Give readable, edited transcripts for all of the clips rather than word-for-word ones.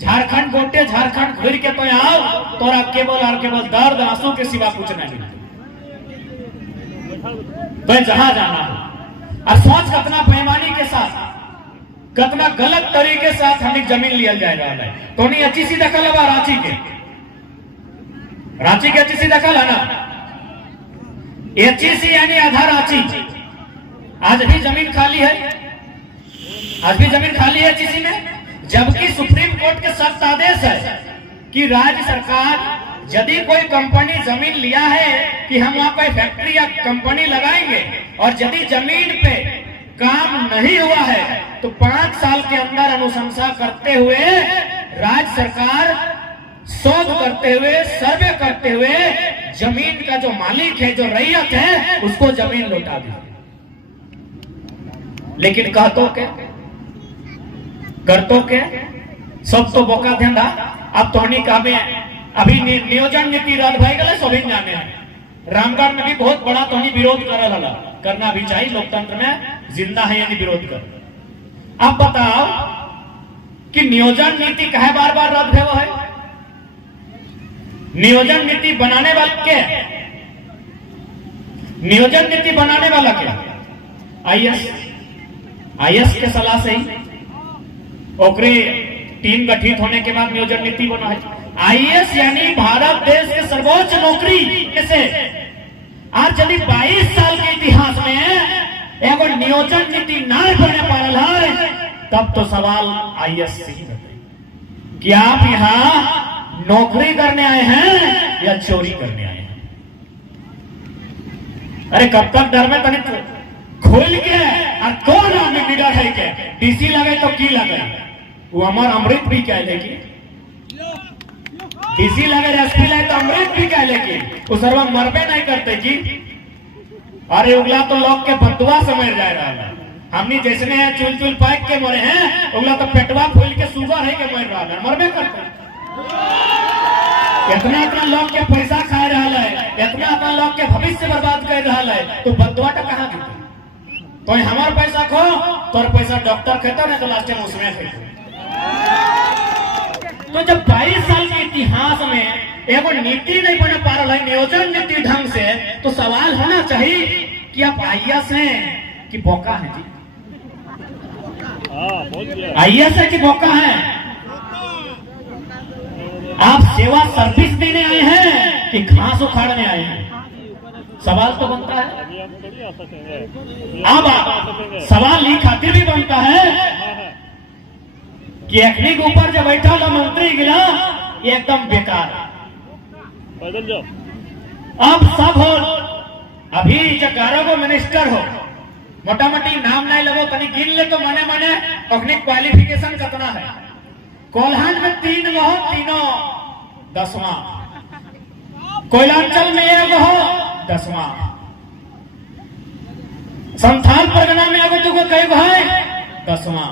झारखंड गोटे झारखंड घूर के तो आओ, तोरा केवल और केवल दर्द आंसू के सिवा कुछ नहीं। तो जहां जाना है और सोच कितना बेईमानी के साथ, कितना गलत तरीके से हमें जमीन लिया जा रहा है। तो नहीं अच्छी सी दखल है रांची के अच्छी सी दखल है ना, अच्छी सी यानी आधा रांची। आज भी जमीन खाली है, आज भी जमीन खाली है अच्छी सी में, जबकि सुप्रीम कोर्ट के सख्त आदेश है कि राज्य सरकार यदि कोई कंपनी जमीन लिया है कि हम वहां कोई फैक्ट्री या कंपनी लगाएंगे और यदि जमीन पे काम नहीं हुआ है तो 5 साल के अंदर अनुशंसा करते हुए राज्य सरकार शोध करते हुए, सर्वे करते हुए जमीन का जो मालिक है, जो रैयत है, उसको जमीन लौटा दी। लेकिन कहतो के करतो के सब तो बोका ध्यान रहा। अब तोहनी कहबे अभी नियोजन नीति रद्द भई गए, सभी जाने हैं। रामगढ़ में भी बहुत बड़ा तोहनी विरोध करना भी चाहिए, लोकतंत्र में जिंदा है यानी विरोध कर। अब बताओ कि नियोजन नीति कहे बार बार रद्द है? नियोजन नीति बनाने वाला क्या है? नियोजन नीति बनाने वाला क्या? आईएएस के सलाह से ही ओकरे टीम गठित होने के बाद नियोजन नीति बना है। आईएएस यानी भारत देश के सर्वोच्च नौकरी से आज यदि 22 साल के इतिहास में एगो नियोजन नीति न बने पा रहा है, तब तो सवाल आईएएस से ही है कि आप यहां नौकरी करने आए हैं या चोरी करने आए हैं। अरे कब तक डर में तनिक खोल के और कौन आदमी निडर है के डीसी लगे तो की लगे, वो हमार अमृत भी कह लेगी। डीसी लगे एसपी लगे तो अमृत भी कह लेगी, वो सर्व मरबे नहीं करते की। अरे उगला तो लोग के बदुआ समझ जा रहा है। हमनी जैसे हैं चुल चुल पैक के मरे हैं, उगला तो पेटवा खोल के सुगर है के मर रहा है, मरबे करते। इतना इतना लोग के पैसा खा रहा है, इतना इतना लोग के भविष्य बर्बाद कर रहा है, तो बदुआ तो कहाँ दी? तो हमार पैसा खो, तोर पैसा डॉक्टर खेतो ना तो लास्ट टाइम उसमें खेतो। तो जब 22 साल के इतिहास में एगो नीति नहीं बने पा रहा है, नियोजन नीति ढंग से, तो सवाल होना चाहिए कि आप आईएएस हैं कि बोका है जी? आईएएस है कि बोका है? आप सेवा सर्विस देने आए हैं कि घास उखाड़ने आए हैं? सवाल तो बनता है। अब सवाल ये खातिर भी बनता है कि अखनी के ऊपर जब बैठा हुआ मंत्री गिला एकदम बेकार। अब सब हो, अभी 11 मिनिस्टर हो, मोटा मोटी नाम नहीं लगो, तनी गिन ले तो मने मने अपनी क्वालिफिकेशन कितना है। कोल्हान में 3 हो, तीनों 10वां। कोयलांचल में 1 हो, 10वां। संथाल परगना में एगो दुगो कई गो है, 10वां।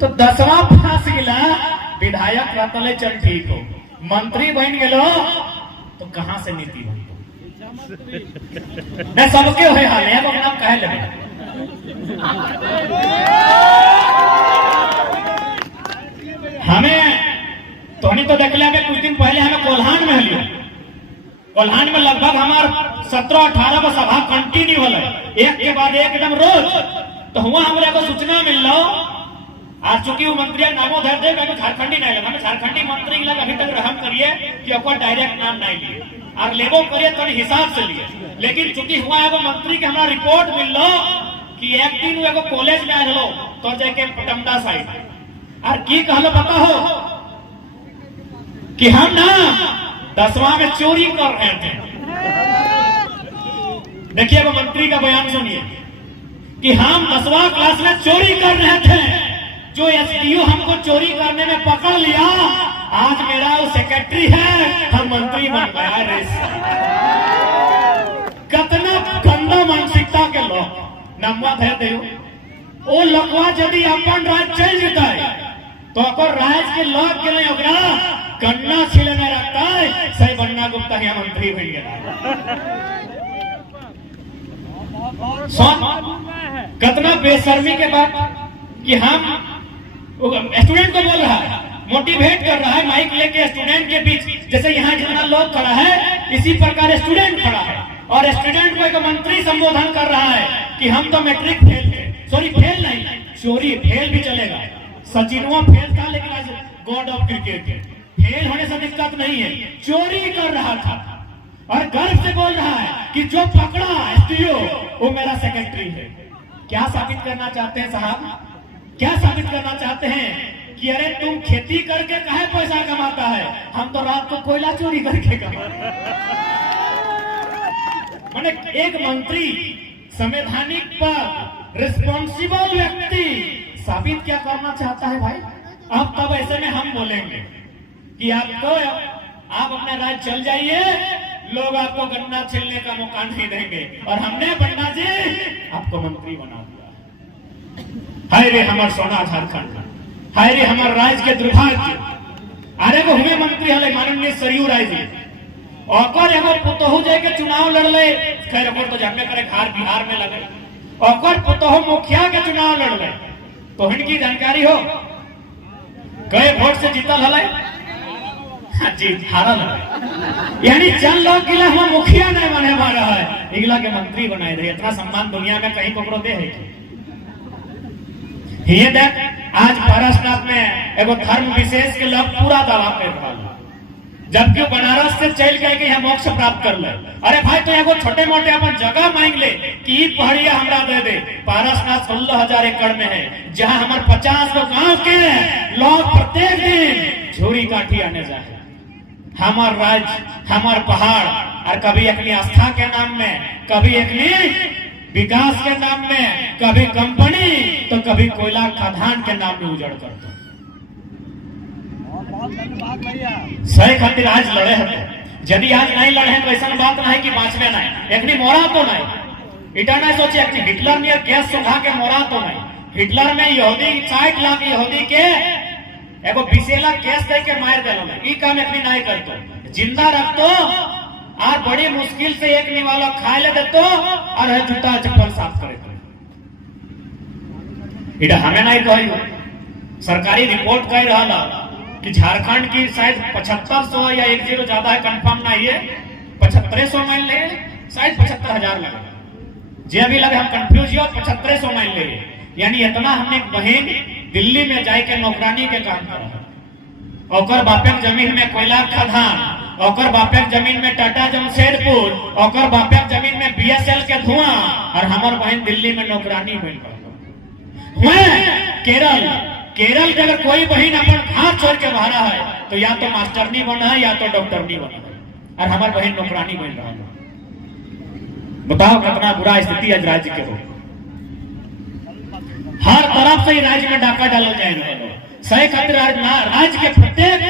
तो 10वां फांस गिला, विधायक रहते चल ठीक हो, मंत्री बन गेलो तो कहां से नीति बन? न सबके हो हाल है, अब नाम कहे लगे। हमें तोहनी तो देख लिया, कुछ दिन पहले हमें कोल्हान में लिया। कोल्हान में लगभग हमार 17-18 को सभा कंटिन्यू हो, एक के बाद एक एकदम रोज। तो हुआ हमारे को सूचना मिल लो, आज चूंकि वो मंत्री नामो धर दे, झारखंडी नहीं लगा, झारखंडी मंत्री लग अभी तक रहम करिए कि आपको डायरेक्ट नाम नहीं लिए और लेबो करिए तो हिसाब से लिए। लेकिन चूंकि हुआ एगो मंत्री के हमारा रिपोर्ट मिल लो कि एक दिन एगो कॉलेज में आए लो तो जाके पटमदा साइड और की कहलो पता हो कि हम ना 10वां में चोरी कर रहे थे। देखिए वो मंत्री का बयान सुनिए कि हम 10वां क्लास में चोरी कर रहे थे, जो एसडीओ हमको चोरी करने में पकड़ लिया, आज मेरा वो सेक्रेटरी है, हम मंत्री बन गया। कितना गंदा मानसिकता के लोग नंबर है दे वो लोगवा यदि अपन राज चल जाता है तो अगर राज के लोग के लिए होगा गन्ना छिलने रखता है, सही बन्ना गुप्ता यहाँ मंत्री बन गया। कितना बेशर्मी के बात कि हम स्टूडेंट को बोल रहा है, मोटिवेट कर रहा है माइक लेके स्टूडेंट के बीच, जैसे यहाँ जितना लोग खड़ा है इसी प्रकार स्टूडेंट खड़ा है और स्टूडेंट को एक मंत्री संबोधन कर रहा है कि हम तो मैट्रिक फेल थे, सॉरी फेल नहीं, चोरी फेल भी चलेगा, सचिनवा फेल था लेकिन आज गॉड ऑफ क्रिकेट, फेल होने से दिक्कत नहीं है, चोरी कर रहा था और गर्व से बोल रहा है कि जो पकड़ा एसटीओ वो मेरा सेक्रेटरी है। क्या साबित करना चाहते हैं साहब, क्या साबित करना चाहते हैं कि अरे तुम खेती करके काहे पैसा कमाता है, हम तो रात को कोयला चोरी करके कमाते हैं। माने एक मंत्री, संवैधानिक पर रिस्पॉन्सिबल व्यक्ति साबित क्या करना चाहता है भाई। अब तब ऐसे में हम बोलेंगे कि आपको आप अपना राज्य चल जाइए, लोग आपको गन्ना छीलने का मौका नहीं देंगे और हमने पन्ना जी आपको मंत्री बना दिया। हाय रे हमार सोना झारखंड, हाय रे हमार राज्य के दुर्भाग्य। अरे वो हुए मंत्री हले माननीय सरयू राय जी और एगो पुतहू जाए के चुनाव लड़ले, खैर ओकर तो जानबे करे घर बिहार में लगे, और पुतहू मुखिया के चुनाव लड़ले तो इनकी जानकारी हो कई वोट से जीतल हले, जी हारल है, यानी चंद लोग गिला हम मुखिया नहीं बने रहा है, इगला के मंत्री बनाए रहे। इतना सम्मान दुनिया में कहीं पकड़ो दे है ये देख आज पारसनाथ में एगो धर्म विशेष के लोग पूरा दावा कर रहा है, जबकि बनारस से चल गए कि यहाँ मोक्ष प्राप्त कर ले। अरे भाई तो एगो छोटे मोटे अपन जगह मांग ले कि ई पहाड़िया हमरा दे दे। पारसनाथ 16,000 एकड़ में है, जहाँ हमारे 50 गांव के लोग प्रत्येक दिन झोरी काठी आने जाए। हमार राज्य, हमार पहाड़, और कभी अपनी आस्था के नाम में, कभी अपनी विकास के नाम में, कभी कंपनी तो कभी कोयला खदान के नाम में उजड़ करते सही खातिर आज लड़े हैं। यदि आज नहीं लड़े हैं तो ऐसा बात नहीं कि बाँचने नहीं, एक मोरा तो नहीं, इटा नहीं सोचे कि हिटलर ने गैस सुखा के मोरा तो नहीं। हिटलर में यहूदी 60 लाख यहूदी के एगो बिसेला गैस दे के मार दिलो, ई काम अपनी नहीं करतो, जिंदा रखतो और बड़ी मुश्किल से एक निवाला खाए ले देतो और जूता चप्पल साफ करे। इटा हमें नहीं कही, सरकारी रिपोर्ट कह रहा कि झारखंड की शायद 7500 या 10 ज्यादा है, कंफर्म नहीं है, 7500 माइल ले, शायद 75,000 लगे, जे भी लगे हम कंफ्यूज हो, 7500 माइल ले, यानी इतना हमने बहन दिल्ली में जाके नौकरानी के काम करा, और बापेक जमीन में कोयला खदान, और बापेक जमीन में टाटा जमशेदपुर, और बापेक जमीन में बीएसएल के धुआं, और हमार बहन दिल्ली में नौकरानी मिल केरल, केरल के अगर कोई बहन अपन हाथ छोड़ के बाहर है तो या तो मास्टरनी बना है या तो डॉक्टरनी बना है, और हमार बहन नौकरानी बन रहा है। बताओ कितना बुरा स्थिति आज राज्य के हो, हर तरफ से राज्य में डाका डाला जाएगा। सही खातिर राज्य के प्रत्येक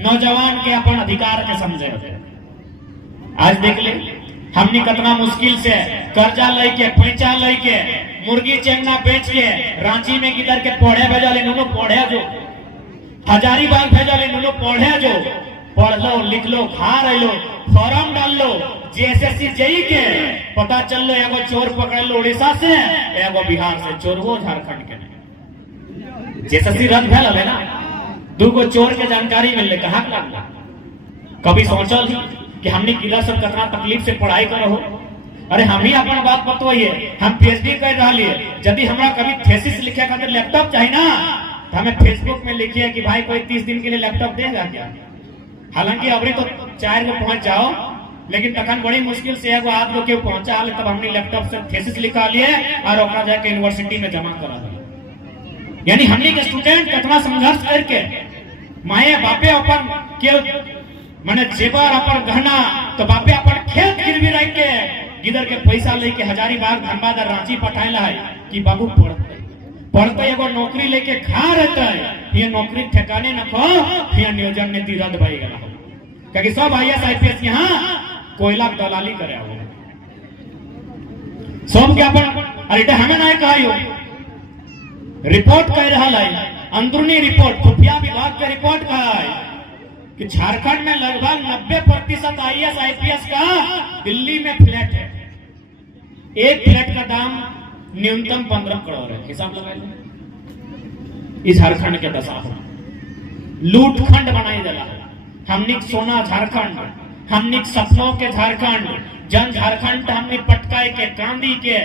नौजवान के अपन अधिकार के समझे। आज देख ले हमने कितना मुश्किल से कर्जा लेके, पैसा लेके, मुर्गी चेंगना बेच के रांची में किधर के पढ़े भेजा ले, नुनो पढ़े जो हजारीबाग भेजा ले, नुनो पढ़े जो, पढ़ लो, लिख लो, खा रहे लो, फॉर्म डाल लो, जेएसएससी जेई के पता चल लो एगो चोर पकड़ लो उड़ीसा से, एगो बिहार से, चोर वो झारखंड के नहीं। जेएसएससी रद्द भेल है ना, 2 चोर के जानकारी मिल ले, कहाँ लगला कभी सोचल कि हमने किला सब कितना तकलीफ से पढ़ाई करो हो। अरे हम ही अपन बात बतवाइए, हम पीएचडी कर रहा लिए, यदि हमरा कभी थेसिस लिखे खातिर लैपटॉप चाहिए ना तो हमें फेसबुक में लिखिए कि भाई कोई 30 दिन के लिए लैपटॉप देगा क्या। हालांकि अभी तो 4 को पहुंच जाओ, लेकिन तखन बड़ी मुश्किल से एगो आप लोग के पहुंचा ले, तब हमने लैपटॉप से थेसिस लिखा लिए और ओकरा जाके यूनिवर्सिटी में जमा करा दिया। यानी हमने के स्टूडेंट कितना संघर्ष करके माए बापे अपन के माने जेवर अपन गहना, तो बापे अपन खेत गिरवी रख के इधर के पैसा लेके हजारीबाग, धनबाद और रांची पठाएला है कि बाबू पढ़ते एगो नौकरी लेके खा रहता है, ये नौकरी ठिकाने न खो, ये नियोजन नीति रद्द भई गला हो, क्योंकि सब आईएएस आईपीएस यहाँ कोयला दलाली करे हो, सब के अपन। अरे हमें नहीं कहा रिपोर्ट कह रहा है, अंदरूनी रिपोर्ट, खुफिया विभाग के रिपोर्ट कहा है कि झारखंड में लगभग 90% आईएएस आईपीएस का दिल्ली में फ्लैट है। एक फ्लैट का दाम न्यूनतम 15 करोड़ है, हिसाब लगा लो। इस झारखंड के दशा हो लूटखंड बनाई दिला। हमनी सोना झारखंड, हमनी सपनों के झारखंड, जन झारखंड हमनी पटकाई के कांदी के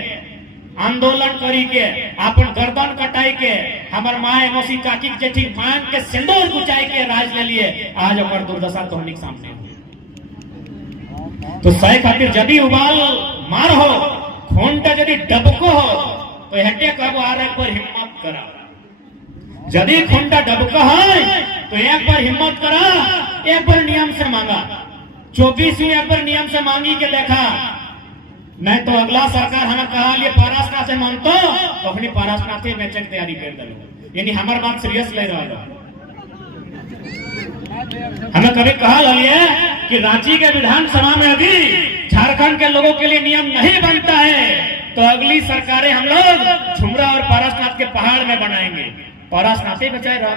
आंदोलन करी के अपन गर्दन कटाई के हमर माए मौसी काकी जेठी मांग के सिंदूर गुचाई के राज ले लिए। आज और दुर्दशा तो हमनी सामने तो सही खातिर जदी उबाल मार हो खूंटा जदी डबको हो तो हटे कब आ रहे पर हिम्मत करा। जदी खूंटा डबका है तो एक बार हिम्मत करा, एक बार नियम से मांगा। 24वीं एक बार नियम से मांगी के देखा। मैं तो अगला सरकार हमें कहा लिए पारासनाथे मांगतो तो अपनी पारासनाथे बेचे की तैयारी कर दे। यानी हमार बात सीरियस ले रहा है। हमें कभी कहा लिए कि रांची के विधानसभा में यदि झारखंड के लोगों के लिए नियम नहीं बनता है तो अगली सरकारें हम लोग झुमरा और पारसनाथ के पहाड़ में बनाएंगे। पारसनाथ ही बचाए रहा।